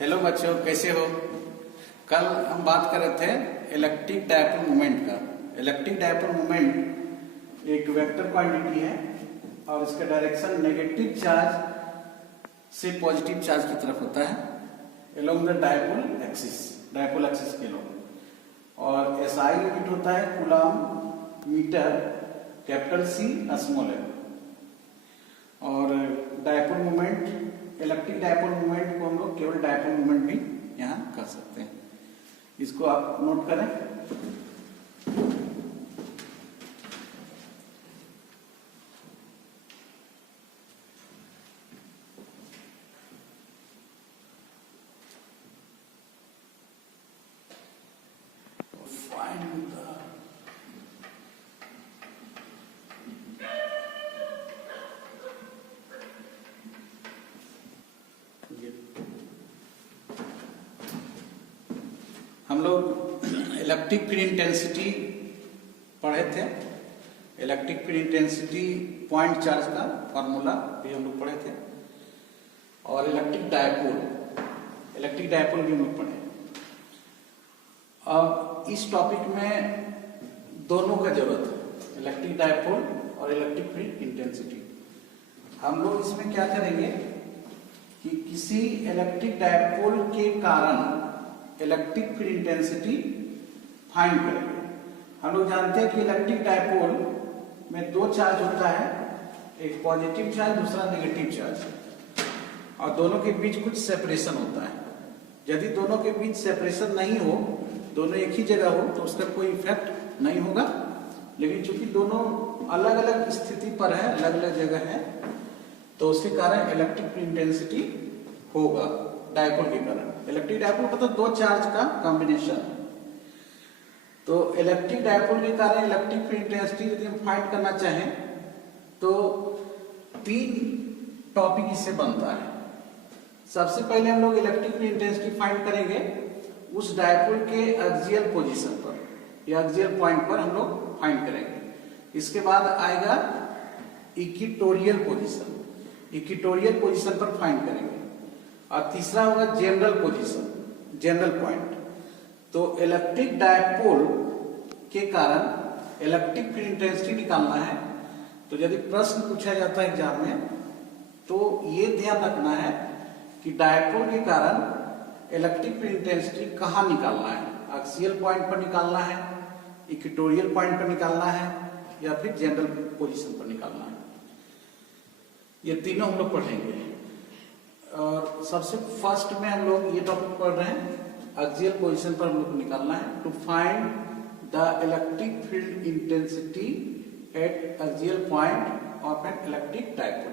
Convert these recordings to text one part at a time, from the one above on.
Hello बच्चों, कैसे हो। कल हम बात कर रहे थे इलेक्ट्रिक डायपोल मोमेंट का। इलेक्ट्रिक डायपोल मोमेंट एक वेक्टर क्वांटिटी है और इसका डायरेक्शन नेगेटिव चार्ज से पॉजिटिव चार्ज की तरफ होता है अलोंग द डायपोल एक्सिस के लोग। और एसआई यूनिट होता है coulomb metre, capital C small m. और dipole moment, electric dipole moment को हम लोग केवल डायपोल मोमेंट भी यहाँ कर सकते हैं। इसको आप नोट करें। हम लोग इलेक्ट्रिक फील्ड इंटेंसिटी पढ़े थे। Electric field intensity point charge का फॉर्मूला भी हम लोग पढ़े थे। और इलेक्ट्रिक डायपोल भी हम लोग पढ़े। अब इस टॉपिक में दोनों का जरूरत है, इलेक्ट्रिक डायपोल और इलेक्ट्रिक फील्ड इंटेंसिटी। हम लोग इसमें क्या करेंगे कि किसी इलेक्ट्रिक डायपोल के कारण इलेक्ट्रिक फील्ड इंटेंसिटी फाइंड करेंगे। हम लोग जानते हैं कि इलेक्ट्रिक डायपोल में दो चार्ज होता है, एक पॉजिटिव चार्ज, दूसरा नेगेटिव चार्ज, और दोनों के बीच कुछ सेपरेशन होता है। यदि दोनों के बीच सेपरेशन नहीं हो, दोनों एक ही जगह हो, तो उसका कोई इफेक्ट नहीं होगा। लेकिन चूंकि दोनों अलग अलग स्थिति पर है, अलग अलग जगह है, तो उसके कारण इलेक्ट्रिक फील्ड इंटेंसिटी होगा डायपोल के कारण। इलेक्ट्रिक डायपोल मतलब दो चार्ज का कॉम्बिनेशन। तो इलेक्ट्रिक डायपोल के कारण इलेक्ट्रिक फील्ड इंटेंसिटी यदि हम फाइंड करना चाहें तो तीन टॉपिक इससे बनता है। सबसे पहले हम लोग इलेक्ट्रिक फील्ड इंटेंसिटी फाइंड करेंगे उस डायपोल के एक्सियल पोजीशन पर या एक्सियल पॉइंट पर हम लोग फाइंड करेंगे। इसके बाद आएगा इक्वेटोरियल पोजीशन पर फाइंड करेंगे। और तीसरा होगा जनरल पोजीशन, जनरल पॉइंट। तो इलेक्ट्रिक डायपोल के कारण इलेक्ट्रिक फील्ड इंटेंसिटी निकालना है। तो यदि प्रश्न पूछा जाता है एग्जाम में, तो ये ध्यान रखना है कि डायपोल के कारण इलेक्ट्रिक फील्ड इंटेंसिटी कहाँ निकालना है, एक्सियल पॉइंट पर निकालना है, इक्वेटोरियल पॉइंट पर निकालना है, या फिर जनरल पोजीशन पर निकालना है। ये तीनों हम लोग पढ़ेंगे। और सबसे फर्स्ट में हम लोग ये टॉपिक पढ़ रहे हैं, एक्सियल पोजीशन पर हम लोग को निकालना है। To find the electric field intensity at axial point of an electric dipole.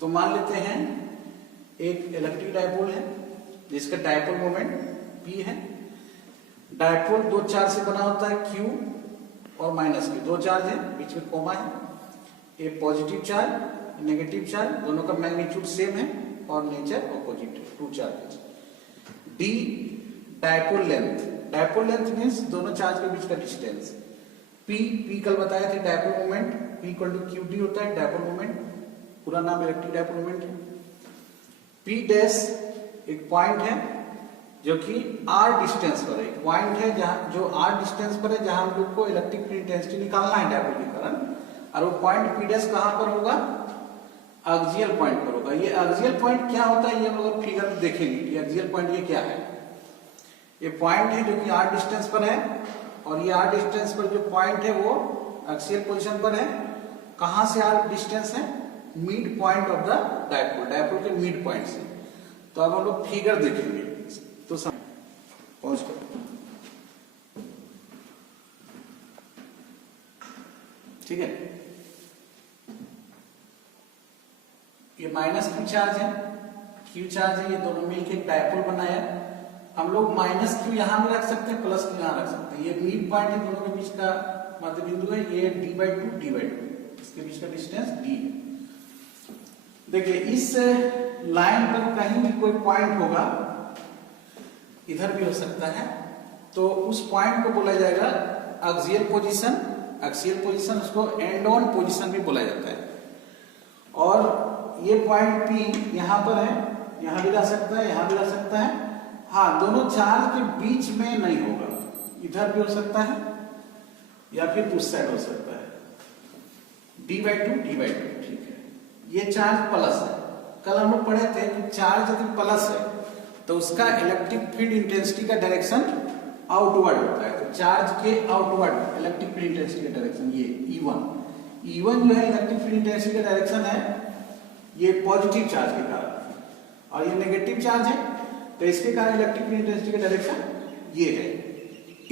तो मान लेते हैं एक इलेक्ट्रिक डायपोल है जिसका डायपोल मोमेंट P है। डायपोल दो चार्ज से बना होता है, Q और -Q, दो चार्ज है, बीच में कोमा है। ये पॉजिटिव चार्ज, नेगेटिव चार्ज, दोनों का मैग्नीट्यूड सेम है और नेचर ऑपोजिट है, two charges. D dipole length means दोनों चार्ज के बीच का डिस्टेंस। P कल बताया थे dipole moment, P equal to QD होता है डायपोल मोमेंट, पूरा नाम इलेक्ट्रिक डायपोल मोमेंट है। P डैश एक पॉइंट है जो कि R डिस्टेंस पर है, एक पॉइंट है जहां जो R डिस्टेंस पर है, जहां हम लोग को इलेक्ट्रिक फील्ड इंटेंसिटी निकालना है डायपोल के कारण। और वो पॉइंट P डैश कहां पर होगा, एक्सियल पॉइंट पर होगा। ये एक्सियल पॉइंट क्या होता है, ये हम लोग फिगर में देखेंगे कि एक्सियल पॉइंट ये क्या है। ये पॉइंट है जो कि R डिस्टेंस पर है, और ये R डिस्टेंस पर जो पॉइंट है वो एक्सियल पोजीशन पर है। कहां से R डिस्टेंस है, mid point of the dipole के मिड पॉइंट से। तो अब हम लोग फिगर देखेंगे। तो पहुंच कर ठीक है। ये -Q चार्ज है, Q चार्ज है, ये दोनों मिलकर एक डायपोल बनाया। हम लोग -Q यहां भी रख सकते हैं, +Q यहां रख सकते हैं। ये मिड पॉइंट है, दोनों के बीच का मध्य बिंदु है। ये d/2, इसके बीच का डिस्टेंस d है। देखिए इस लाइन पर कहीं भी कोई पॉइंट होगा, इधर भी हो सकता है, तो उस पॉइंट को बोला जाएगा एक्सियल पोजीशन, उसको एंड ऑन पोजीशन भी बोला जाता है। और ये पॉइंट P यहां पर है, यहाँ भी रह सकता है, यहाँ भी रह सकता है। हाँ, दोनों चार्ज के बीच में नहीं होगा, इधर भी हो सकता है या फिर उस साइड हो सकता है। d/2 d/2, ठीक है। ये चार्ज प्लस है। कल हम लोग पढ़े थे कि चार्ज यदि प्लस है तो उसका इलेक्ट्रिक फील्ड इंटेंसिटी का डायरेक्शन आउटवर्ड होता है। तो चार्ज के आउटवर्ड इलेक्ट्रिक फील्ड इंटेंसिटी का डायरेक्शन ये E1 जो है इलेक्ट्रिक फील्ड इंटेंसिटी का डायरेक्शन है ये पॉजिटिव चार्ज के कारण, और ये नेगेटिव चार्ज है तो इसके कारण इलेक्ट्रिक फील्ड इंटेंसिटी का डायरेक्शन ये है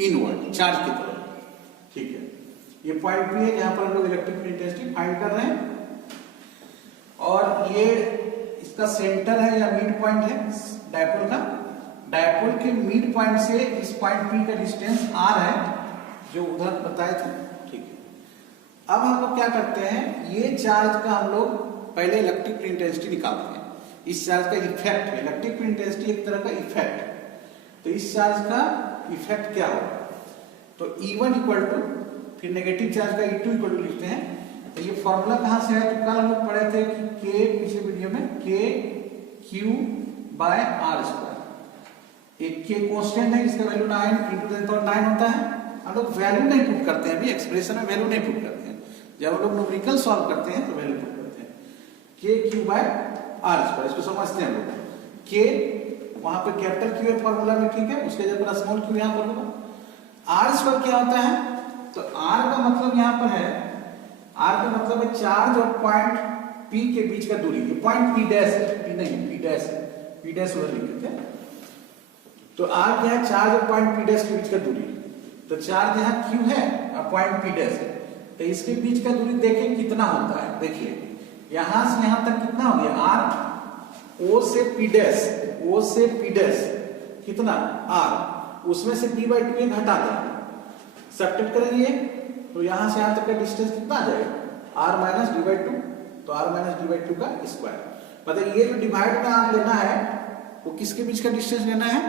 इनवर्ड चार्ज की तरफ, ठीक है। ये पॉइंट P है जहां पर हम लोग इलेक्ट्रिक फील्ड इंटेंसिटी फाइंड कर रहे हैं, और ये इसका सेंटर है या मिड पॉइंट है डायपोल का। डायपोल के मिड पॉइंट से इस पॉइंट P का डिस्टेंस R है जो उधर बताए थे, ठीक है। अब हम लोग क्या करते हैं, ये चार्ज का हम लोग पहले इलेक्ट्रिक फील्ड इंटेंसिटी निकालते हैं। इस चार्ज का इफेक्ट है, इलेक्ट्रिक फील्ड इंटेंसिटी एक तरह का इफेक्ट है, तो इस चार्ज का इफेक्ट क्या होगा, तो E1 इक्वल टू, फिर नेगेटिव चार्ज का E2 इक्वल टू लिखते हैं। तो ये फॉर्मूला कहां से है, तो कल हम लोग पढ़े थे कि K पिछले वीडियो में KQ/R²। एक K कांस्टेंट है जिसका वैल्यू 9 × 10⁹ होता है। हम लोग वैल्यू नहीं पुट करते हैं, अभी एक्सप्रेशन में वैल्यू नहीं पुट करते हैं। जब हम लोग न्यूमेरिकल सॉल्व करते हैं तो वैल्यू पुट करते हैं, KQ/R²। इसको समझते हैं हम लोग। K वहां पे कैपिटल Q है फॉर्मूला में, ठीक है, उसके जगह स्मॉल q यहां पर होगा। R² क्या होता है, तो R का मतलब यहां पर है, R का मतलब है चार्ज और पॉइंट P के बीच का दूरी। ये पॉइंट P डैश है, P नहीं P डैश है, P डैश उधर लिख देते हैं। तो R क्या है, चार्ज और पॉइंट P डैश के बीच का दूरी। तो चार्ज यहाँ Q है और पॉइंट P डैश है, तो इसके बीच का दूरी देखें कितना होता है। देखिए यहां से यहां तक कितना हो गया, R O से P डैश, O से P डैश कितना R, उसमें से d/2 ये घटा दें, सब्ट्रैक्ट करेंगे तो यहां से यहां तक का डिस्टेंस कितना आ जाएगा, R माइनस d/2। तो R माइनस d/2 का स्क्वायर, मतलब ये जो डिवाइड में R लेना है वो किसके बीच का डिस्टेंस लेना है,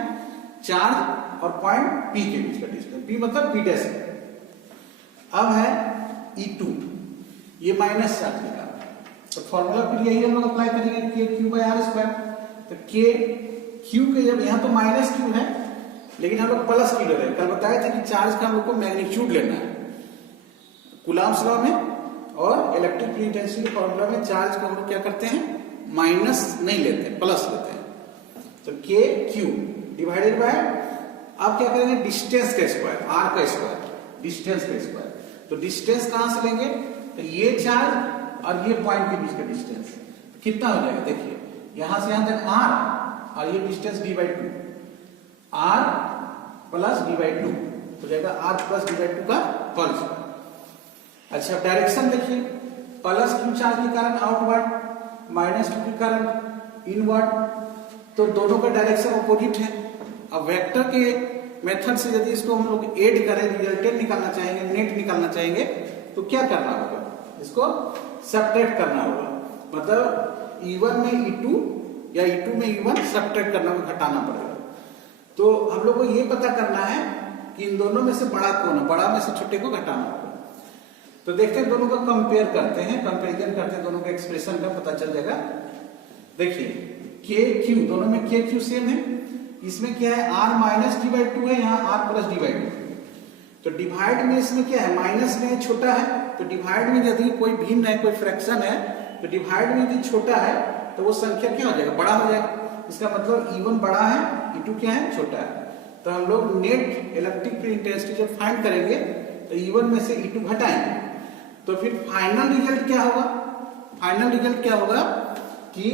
चार्ज और पॉइंट P के बीच का डिस्टेंस। P मतलब P डैश है। अब है E2, ये माइनस चार्ज लेगा, तो फॉर्मूला फिर यही हम लोग अप्लाई करेंगे KQ/R²। तो Q के जब यहाँ तो माइनस Q है लेकिन हम लोग प्लस Q ले रहे हैं। कल बताया था कि चार्ज का हम लोग को मैग्नीट्यूड लेना है कूलॉम्स लॉ में, और इलेक्ट्रिक फील्ड इंटेंसिटी के फॉर्मूला में चार्ज को हम लोग क्या करते हैं, माइनस नहीं लेते, प्लस लेते हैं। तो KQ डिवाइडेड बाय, आप क्या करेंगे, डिस्टेंस का स्क्वायर, R का स्क्वायर, डिस्टेंस का स्क्वायर। तो डिस्टेंस कहां से लेंगे, तो ये चार्ज और ये पॉइंट के बीच का डिस्टेंस कितना हो जाएगा, देखिए यहां से यहां तक R और ये distance d/2, R plus d/2 हो जाएगा, R प्लस d/2 का होल स्क्वायर। अच्छा डायरेक्शन देखिए, प्लस Q चार्ज के कारण आउटवर्ड, माइनस Q के कारण इनवर्ड, तो दोनों का डायरेक्शन अपोजिट है। अब वेक्टर के मेथड से यदि इसको हम लोग ऐड करें, रिजल्टेंट निकालना चाहेंगे, नेट निकालना चाहेंगे, तो क्या करना होगा, इसको सब्ट्रैक्ट करना होगा। मतलब E1 में E2 या E2 में E1 सब्ट्रैक्ट करना होगा, घटाना पड़ेगा। तो हम लोग को ये पता करना है कि इन दोनों में से बड़ा कौन है, बड़ा में से छोटे को घटाना होगा। तो देखते हैं, दोनों को कंपेयर करते हैं, कंपैरिजन करते हैं, दोनों के एक्सप्रेशन का पता चल जाएगा। देखिए KQ, दोनों में KQ सेम है, इसमें क्या है, R माइनस d/2 है, यहाँ R प्लस d/2। तो डिवाइड में इसमें क्या है, माइनस में छोटा है, तो डिवाइड में यदि कोई भिन्न है, कोई फ्रैक्शन है, तो डिवाइड में यदि छोटा है तो वो संख्या क्या हो जाएगा, बड़ा हो जाएगा। इसका मतलब E1 बड़ा है, E2 क्या है, छोटा है। तो हम लोग नेट इलेक्ट्रिक फील्ड इंटेंसिटी जब फाइंड करेंगे तो E1 में से E2 घटाएंगे, तो फिर फाइनल रिजल्ट क्या होगा, फाइनल रिजल्ट क्या होगा कि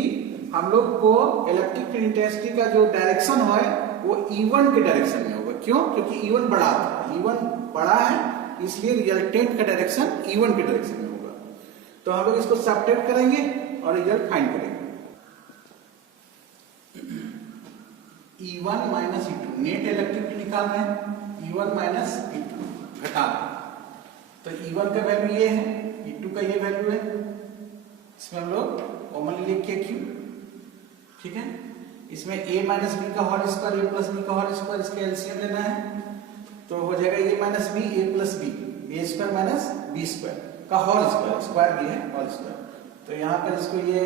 हम लोग को इलेक्ट्रिक फील्ड इंटेंसिटी का जो डायरेक्शन है वो E1 के डायरेक्शन में होगा। क्यों, क्योंकि E1 बड़ा था, E1 बड़ा है, इसलिए रिजल्टेंट का डायरेक्शन E1 के डायरेक्शन में होगा। तो हम लोग इसको सब्ट्रैक्ट करेंगे और रिजल्ट फाइंड करेंगे। E1 minus E2, net electric field निकालना है, E1 माइनस E2 घटा, तो E1 का वैल्यू ये है, E2 का ये वैल्यू है, इसमें हम लोग कॉमन ले KQ, ठीक है। इसमें a माइनस बी का whole square, a plus B का होल स्क्वायर, इसका एलसीएम लेना है, तो हो जाएगा a minus b, a plus b, a square minus b square का होल स्क्वायर, स्क्वायर भी है होल स्क्वायर, तो यहाँ पर इसको ये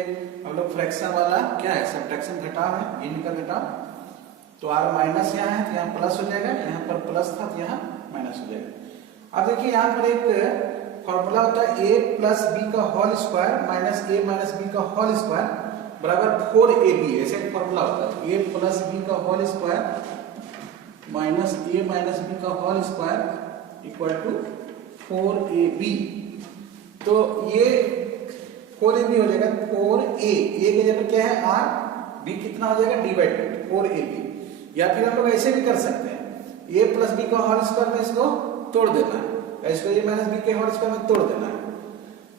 हम लोग फ्रैक्शन वाला क्या है, सब्ट्रैक्शन घटाव है, इन का घटाव। तो r माइनस यहाँ है तो यहाँ प्लस हो जाएगा, यहाँ पर प्लस था तो यहाँ माइनस हो जाएगा। अब देखिए यहाँ पर एक फॉर्मूला होता है a प्लस बी का whole square minus a minus B का होल स्क्वायर बराबर 4ab, ऐसे एक फॉर्मूला होता है। a प्लस बी का whole square minus a minus B का whole square equal to 4ab। तो ये 4ab हो जाएगा 4a, a की जगह क्या है r, b कितना हो जाएगा d/2 4ab। या फिर हम लोग ऐसे भी कर सकते हैं, a प्लस बी का होल स्क्वायर में इसको तोड़ देना है, इसको a माइनस बी के होल स्क्वायर में तोड़ देना है।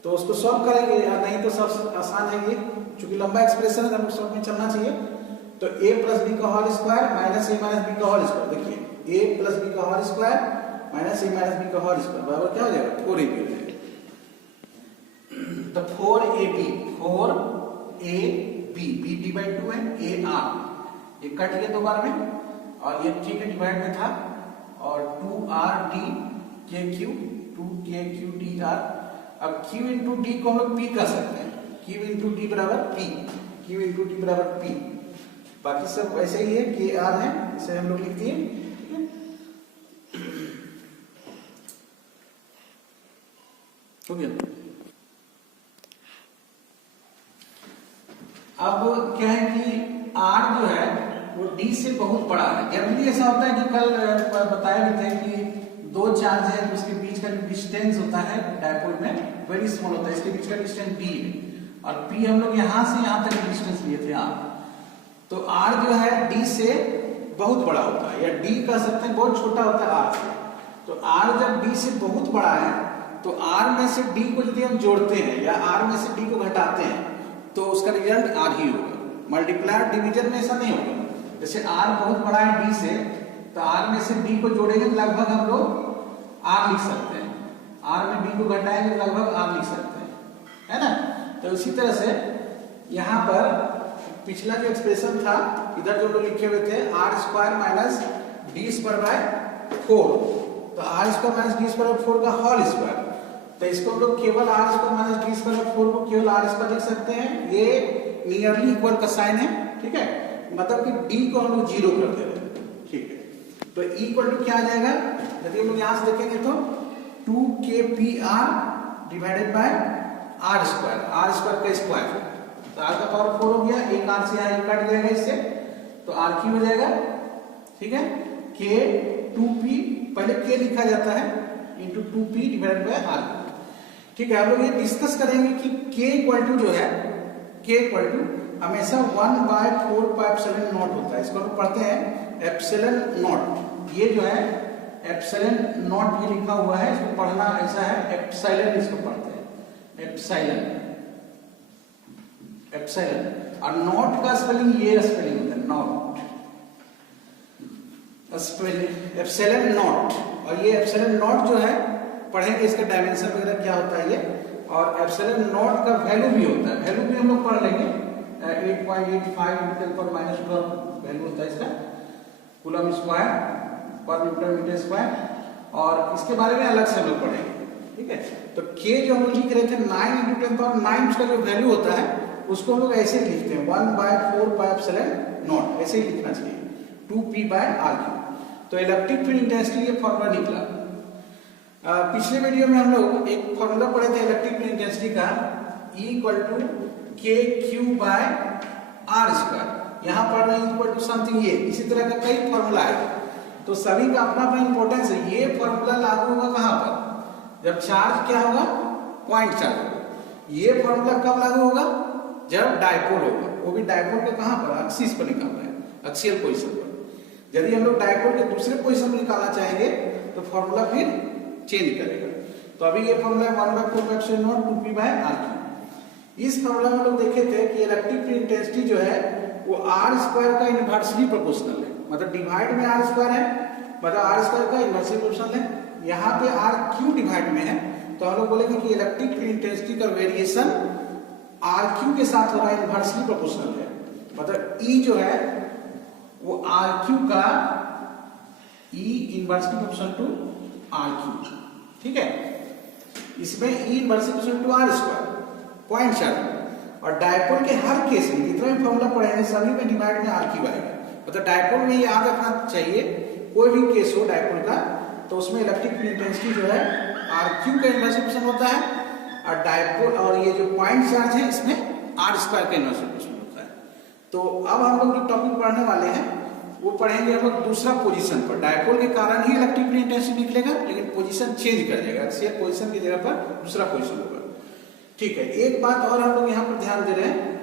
तो उसको सॉल्व करेंगे, या नहीं तो सबसे आसान है ये, चूंकि लंबा एक्सप्रेशन है तो हम लोग सॉल्व में चलना चाहिए। तो a प्लस बी का whole square minus a minus B का होल स्क्वायर, देखिए a प्लस बी का whole square minus a minus B का होल स्क्वायर बराबर क्या हो जाएगा 4ab हो जाएगा। तो 4ab 4ab b d/2 है, ar ये कट गया दो बार में और ये ठीक है डिवाइड में था, और 2r d kq 2kq dr। अब q इंटू डी को हम लोग p कर सकते हैं, q इंटू डी बराबर p, q इंटू डी बराबर p। बाकी सब वैसे ही है, kr है, इसे हम लोग लिख दिए, हो गया। अब क्या है कि r जो है वो d से बहुत बड़ा है। जनरली ऐसा होता है कि कल बताया भी थे कि दो चार्ज है, उसके बीच का जो डिस्टेंस होता है डायपोल में वेरी स्मॉल होता है, इसके बीच का डिस्टेंस b है, और p हम लोग यहाँ से यहाँ तक डिस्टेंस लिए थे r। तो r जो है d से बहुत बड़ा होता है, या d कह सकते हैं बहुत छोटा होता है r से। तो r जब d से बहुत बड़ा है तो r में से d को यदि हम जोड़ते हैं या r में से d को घटाते हैं तो उसका रिजल्ट r ही होगा। मल्टीप्लाई डिवीजन में ऐसा नहीं होगा। जैसे r बहुत बड़ा है d से, तो r में से d को जोड़ेंगे तो लगभग हम लोग r लिख सकते हैं, r में d को घटाएंगे तो लगभग r लिख सकते हैं, है ना। तो इसी तरह से यहाँ पर पिछला जो एक्सप्रेशन था, इधर जो लोग लिखे हुए थे r square minus D square by 4, तो r square minus D square by 4 का होल स्क्वायर, तो इसको हम लोग केवल r square minus D square by 4 को केवल r स्क्वायर लिख सकते हैं। ये नियरली इक्वल का साइन है, ठीक है, मतलब कि d को हम लोग 0 कर दे रहे हैं, ठीक है। तो इक्वल टू क्या आ जाएगा, यदि हम लोग यहाँ से देखेंगे तो 2kpr divided by r square का स्क्वायर, तो r का पावर 4 हो गया, एक r से यहाँ कट जाएगा इससे, तो r की हो जाएगा, ठीक है। k 2p पहले k लिखा जाता है into 2p divided by r, ठीक है। हम लोग ये डिस्कस करेंगे कि k इक्वल टू जो है, k इक्वल टू हमेशा 1/4πε0 होता है, इसको हम पढ़ते हैं एप्सिलॉन नॉट। ये जो है एप्सिलॉन नॉट ये लिखा हुआ है, इसको पढ़ना ऐसा है, एप्सिलॉन इसको पढ़ते हैं, एप्सिलॉन एप्सिलॉन। और नॉट का स्पेलिंग ये स्पेलिंग होता है, नॉट स्पेलिंग एप्सिलॉन नॉट। और ये एप्सिलॉन नॉट जो है पढ़ेंगे, इसका डायमेंशन वगैरह क्या होता है ये, और एप्सिलॉन नॉट का वैल्यू भी होता है, वैल्यू भी हम लोग पढ़ लेंगे, 8.85 × 10⁻12 वैल्यू होता है इसका, कूलम स्क्वायर पर न्यूटन मीटर स्क्वायर, और इसके बारे में अलग से हम लोग पढ़ेंगे, ठीक है। तो k जो हम लोग लिख रहे थे 9 × 10⁹, उसका जो वैल्यू होता है उसको हम लोग ऐसे लिखते हैं 1/4πε0, ऐसे ही लिखना चाहिए, 2p/r3। तो इलेक्ट्रिक फील्ड इंटेंसिटी ये फॉर्मूला निकला। पिछले वीडियो में हम लोग एक फॉर्मूला पढ़े थे इलेक्ट्रिक फील्ड इंटेंसिटी का, E = kq/r²। यहाँ पर इक्वल टू समथिंग, ये इसी तरह का कई फॉर्मूला है, तो सभी का अपना अपना इंपॉर्टेंस है। ये फॉर्मूला लागू होगा कहाँ पर, जब चार्ज क्या होगा, पॉइंट चार्ज होगा। ये फॉर्मूला कब लागू होगा, जब डायपोल होगा, वो भी डायपोल का कहाँ पर, एक्सिस पर निकालना है, एक्सियल पोजीशन पर। यदि हम लोग डायपोल के दूसरे पोजीशन में निकालना चाहेंगे तो फॉर्मूला फिर चेंज करेगा। तो अभी ये फॉर्मूला 1/4πε0 2p/r3। इस फॉर्मूला में लोग देखे थे कि इलेक्ट्रिक फील्ड इंटेंसिटी जो है वो r² का इनवर्सली प्रोपोर्शनल है, मतलब डिवाइड में r² है, मतलब r² का इनवर्सली प्रोपोर्शनल है। यहाँ पे r³ डिवाइड में है, तो हम लोग बोलेंगे कि इलेक्ट्रिक फील्ड इंटेंसिटी का वेरिएशन r³ के साथ हो रहा है, इनवर्सली प्रोपोर्शनल है, मतलब E जो है वो r³ का E inversely proportional to r³, ठीक है। इसमें E inversely proportional to r², point charge, और डायपोल के हर केस में जितना भी फॉर्मूला पढ़ेंगे सभी में डिवाइड में आर क्यू आएगा। मतलब डायपोल में याद रखना चाहिए, कोई भी केस हो डायपोल का तो उसमें इलेक्ट्रिक फील्ड इंटेंसिटी जो है आर क्यू का इनवर्स इक्वेशन होता है, और डायपोल और ये जो पॉइंट चार्ज है इसमें आर स्क्वायर का इनवर्स इक्वेशन होता है। तो अब हम लोग जो टॉपिक पढ़ने वाले हैं वो पढ़ेंगे हम लोग दूसरा पोजीशन पर। डायपोल के कारण ही इलेक्ट्रिक फील्ड इंटेंसिटी निकलेगा, लेकिन पोजीशन चेंज कर जाएगा, एक्सियल पोजीशन की जगह पर दूसरा पोजीशन होगा। ठीक है, एक बात और हम लोग यहाँ पर ध्यान दे रहे हैं,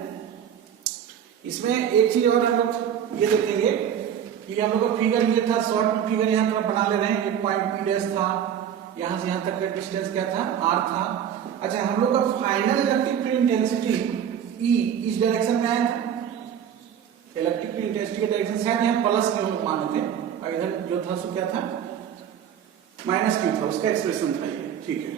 इसमें एक चीज और हम लोग ये देखेंगे कि हम लोग का फिगर ये था, शॉर्ट में फिगर यहाँ तरफ बना ले रहे हैं। एक पॉइंट पी डैश था, यहाँ से यहाँ तक का डिस्टेंस क्या था, आर था। अच्छा, हम लोग का फाइनल इलेक्ट्रिक फील्ड इंटेंसिटी ई इस डायरेक्शन में आया था। इलेक्ट्रिक फील्ड इंटेंसिटी का डायरेक्शन शायद यहाँ प्लस के हम माने थे, और इधर जो था सो क्या था, माइनस क्यू था, उसका एक्सप्रेशन था ये। ठीक है,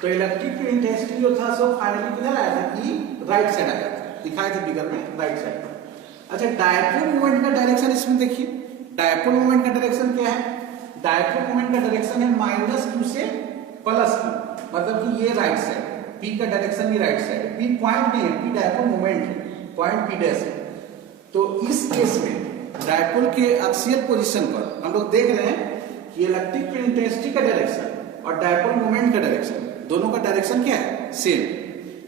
तो इलेक्ट्रिक फील्ड इंटेंसिटी जो था सो फाइनली किधर आया था, ई राइट साइड आया था, दिखाए थे फिगर में राइट साइड पर। अच्छा, डायपोल मोमेंट का डायरेक्शन इसमें देखिए, डायपोल मोमेंट का डायरेक्शन क्या है, डायपोल मोमेंट का डायरेक्शन है माइनस क्यू से प्लस क्यू, मतलब कि ये राइट साइड, पी का डायरेक्शन भी राइट साइड है। पी पॉइंट नहीं है, पी डायपोल मोमेंट है, पॉइंट पी डैश है। तो इस केस में डायपोल के एक्सियल पोजीशन पर हम लोग देख रहे हैं कि इलेक्ट्रिक फील्ड इंटेंसिटी का डायरेक्शन और डायपोल मोमेंट का डायरेक्शन, दोनों का डायरेक्शन क्या है, सेम,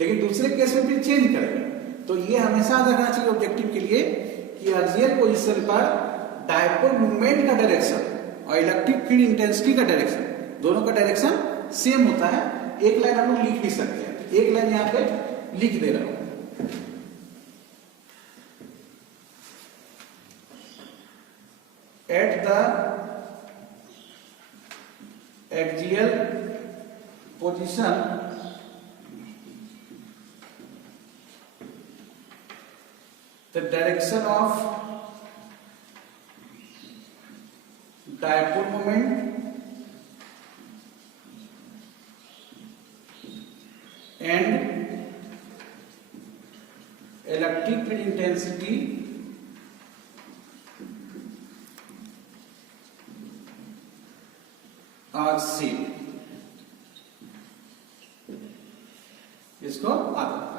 लेकिन दूसरे केस में फिर चेंज करेगा। तो ये हमेशा रखना चाहिए ऑब्जेक्टिव के लिए कि एक्सियल पोजीशन पर डायपोल मोमेंट का डायरेक्शन और इलेक्ट्रिक फील्ड इंटेंसिटी का डायरेक्शन, दोनों का डायरेक्शन सेम होता है। एक लाइन हम लोग लिख भी सकते हैं, एक लाइन यहाँ पे लिख दे रहा हूं, at the axial position the direction of dipole moment and electric field intensity are same। इसको आता